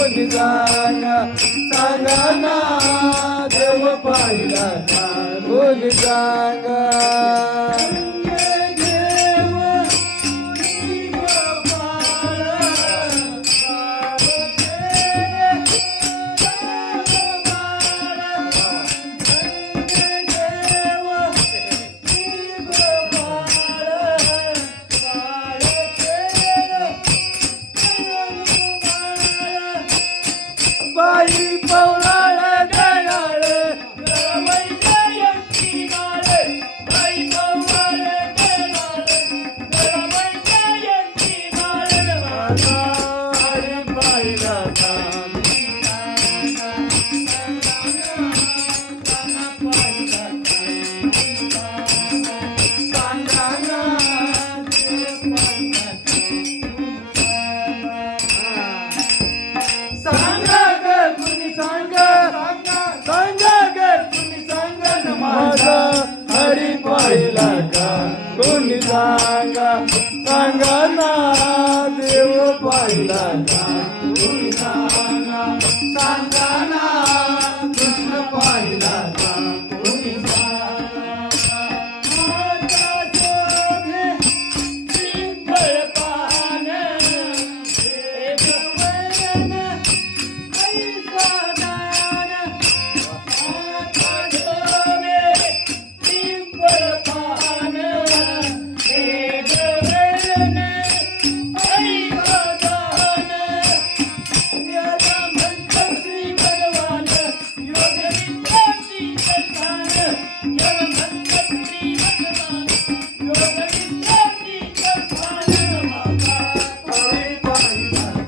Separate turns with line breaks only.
कोणी जाणा
सांगा ना देव पाहिला कोणी सांगना देव पाहिला